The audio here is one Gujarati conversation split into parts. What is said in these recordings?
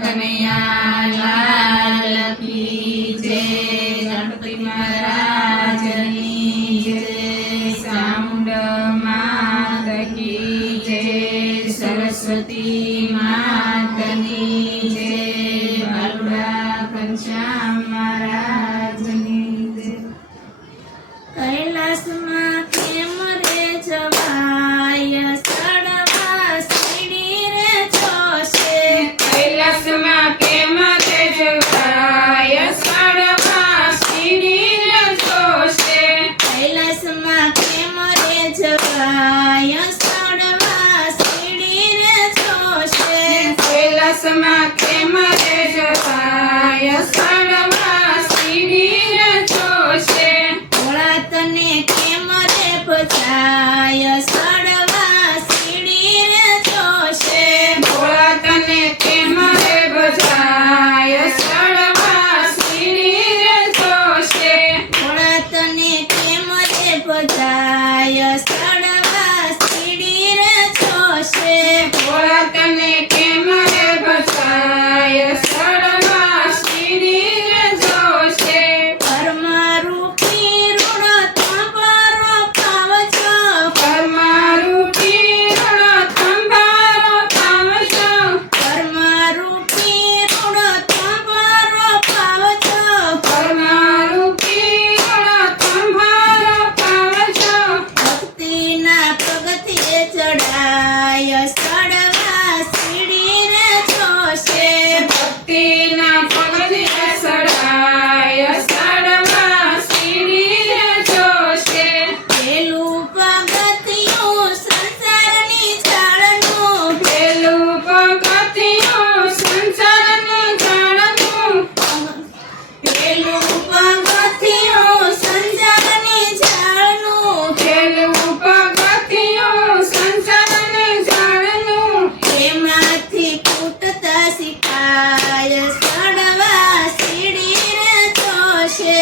કનૈયા લાલ કી જય, ગણપતિ મહારાજની જય, ચામુંડ માત કી જય, સરસ્વતી માતની જય, બાલુડા ઘનશ્યામ મહારાજની જય. કૈલાસમાં કેમ રે જવાય, સડવા સીડી રે જોશે. કૈલાસમાં કેમ રે જવાય, સડવા સીડી રે જોશે. કૈલાસમાં કેમ રે જવાય, સડવા સીડી રે જોશે. કૈલાસમાં કેમ રે જવાય, સડવા સીડી રે જોશે. ભોળા તને કેમ રે ભજાય, સડવા સીડી રે જોશે. ભોળા તને કેમ રે ભજાય, સડવા સીડી રે જોશે. ભોળા તને કેમ રે ભજાય, સડવા સીડી રે જોશે. ભોળા તને કેમ રે ભજાય, સડવા સીડી રે જોશે. પરમારૂપી ઋણ તમારો પાવજો. પરમારૂપી ઋણ સંભારો પામશો. પરમારૂપી ઋણ તમારો પાવજો. પરમારૂપી ઋણ સંભારો પામશો. ભક્તિના પગથિયે ચડાય, સડવા સીડી રે જોશે. ભક્તિના પગથિયે સડાય, સડવા સીડી રે જોશે. પેલું પગથિયું સંસારની ઝાડનું. પેલું પગથિયું સંસારની ઝાડનું. પેલું પગથિયું સંસારની ઝાડનું. પેલું પગથિયું સંસારની ઝાડનું. એમાંથી ફૂટતા શીખાય, સડવા સીડી રે જોશે.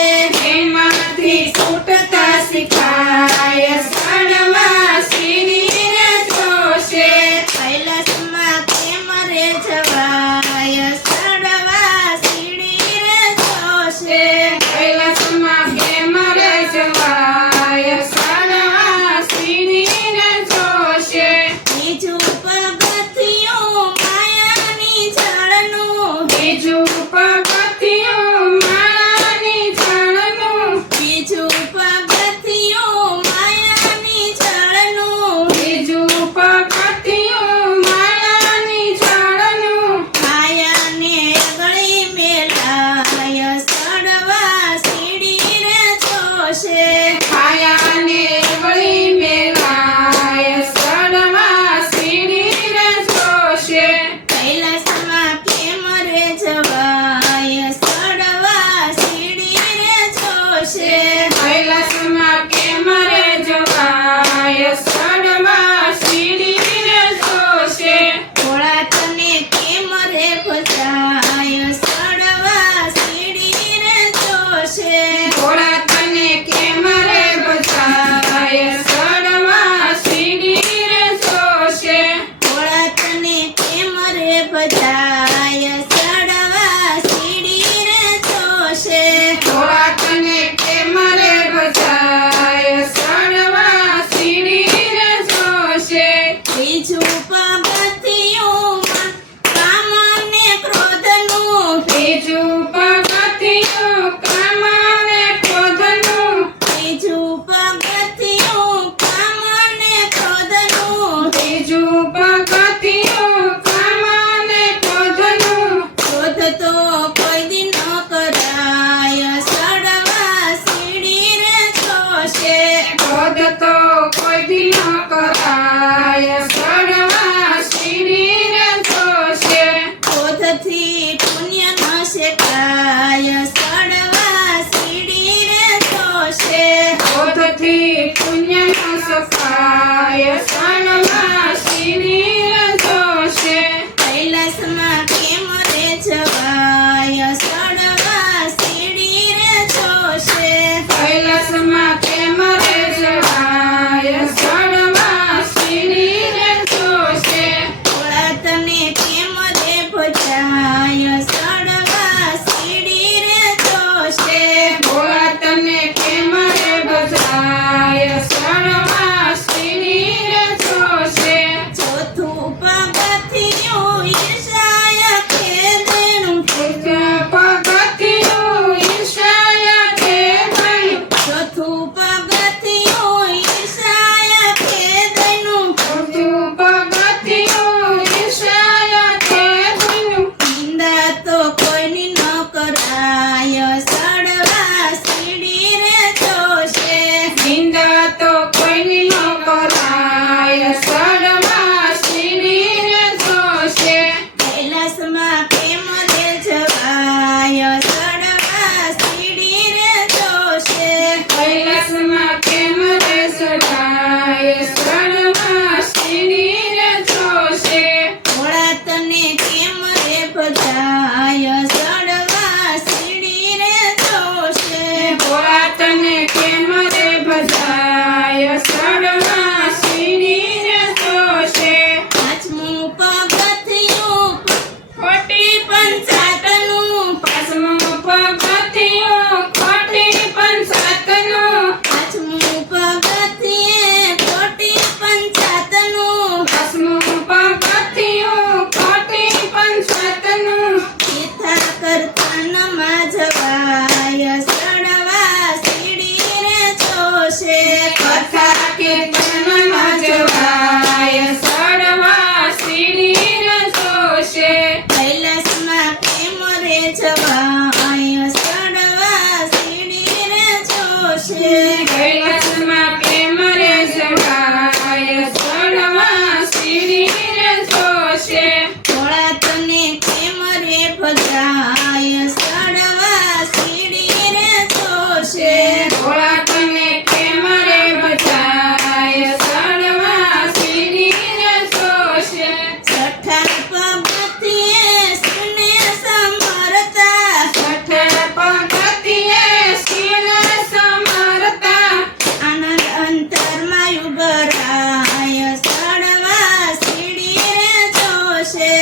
એમાંથી ફૂટતા શીખાય, સડવા સીડી રે જોશે. કૈલાસમાં કેમ રે જવાય, સડવા સીડી રે જોશે. કૈલાસમાં કેમ રે જવાય, સડવા સીડી રે જોશે. બીજું પગથિયું માયાની ઝાડનું. બીજું પંચાતનું પાંચમું પગથિયું ખોટી પંચાતનું પાંચમું પગથિયે ખોટી પંચાતનું પાંચમું પગથિયું ખોટી પંચાતનું તીર્થા કરતા નમા જવાય સડવા સીડી રે જોશે કથા કીર્તનમાં જવાય સડવા સીડી રે જોશે કૈલાસમાં કેમ રે જવાય સડવા સીડી રે જોશે કૈલાસમાં કેમ રે જવાય સડવા સીડી રે જોશે ભોળા તને કેમ રે ભજાય સડવા સીડી રે જોશે ભોળા તને કેમ રે બચાય સડવા સીડી રે જોશે છઠ્ઠા પગથિયે સુને સમરતા છઠ્ઠા પગથિયે શિવને સમરતા આનંદ અંતરમાં ઉભરાય સડવા સીડી રે જોશે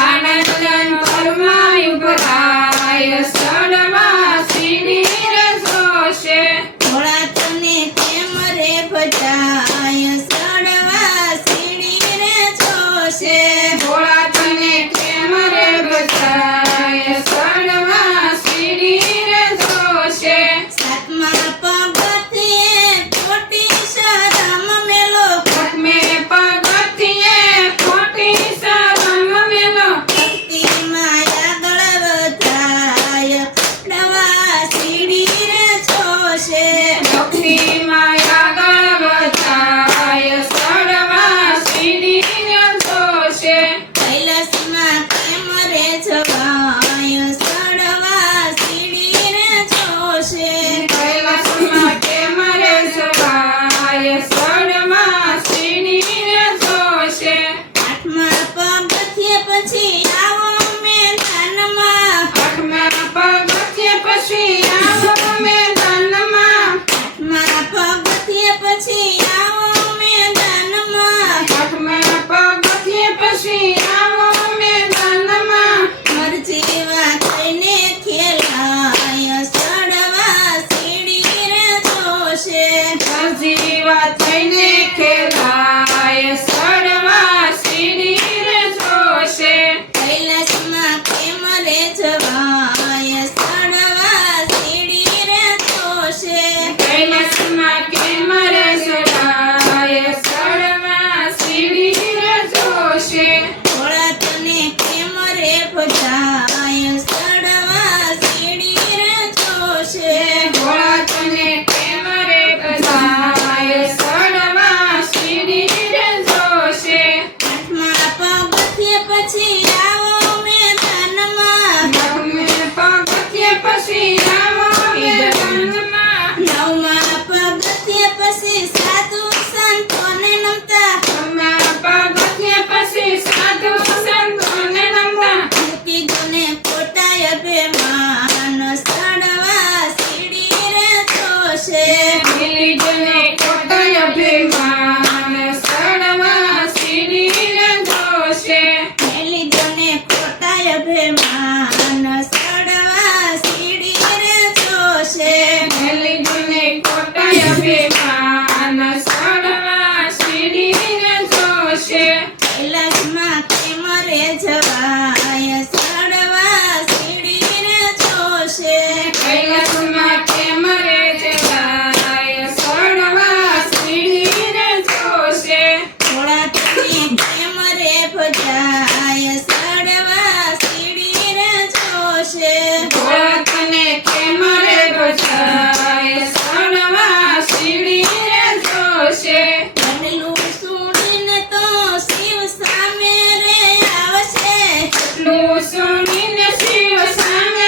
આનંદ અંતરમાં ઉભરાય સડવા સીડી રે જોશે ભોળા તને કેમ રે ભજાય સડવા સીડી રે જોશે ભોળા તને કેમ રે બચાય સડવા સીડી રે જોશે સાતમા પગથિયે ખોટી શરમ મેલો પ્રથમે પગથિયે ખોટી શરમ મેલો ભક્તિ માયા આગળ વધાય સડવા સીડી રે જોશે ભક્તિમાં આગળ વધાય સડવા સીડી રે જોશે કૈલાસમાં કેમ રે જવાય સડવા સીડી રે જોશે કૈલાસમાં કેમ રે જવાય સડવા સીડી રે જોશે આઠમા પગથિયે પછી આવો મેદાનમાં આઠમા પગથિયે પછી આવો મેદાનમાં આઠમા પગથિયે પછી આવો મેદાનમાં આઠમા પગથિયે પછી આવો મેદાનમાં મરજીવા થઈને ખેલાય સડવા સીડી રે જોશે સજીવા થઈને ખેલાય સડવા સીડી રે જોશે કૈલાસમાં કેમ રે જવાય સડવા સીડી રે જોશે કૈલાસમાં કેમ રે જવાય સડવા સીડી રે જોશે ભોળા તને કેમ રે ભજાય સડવા સીડી રે જોશે ભોળા તને કેમ રે બચાય સડવા સીડી રે જોશે આઠમા પગથિયે પછી આવો મેદાનમાં નવમે પગથિયે પછી આવો મેદાનમાં નવમા પગથિયે પછી સાધુ સંતોને નમતા નવમા પગથિયે પછી સાધુ સંતોને નમતા મૂકી દોને ખોટાય અભિમાન સડવા સીડી રે જોશે મિલિજને ખોટાય અભિમાન સડવા સીડી રે જોશે મેલી દોને ખોટાય અભિમાન સડવા સીડી રે જોશે મિલિજને ખોટાય અભિમાન સડવા સીડી રે જોશે કૈલાસમાં કેમ રે જવાય સડવા સીડી રે જોશે કૈલાસમાં કેમ રે જવાય સડવા સીડી રે જોશે ભોળા તને કેમ રે ભજાય સડવા સીડી રે જોશે ભોળા તને કેમ રે બચાય સડવા સીડી રે જોશે બનેલું સુણીને તો શિવ સામે રે આવશે એટલું સુણીને શિવ સામે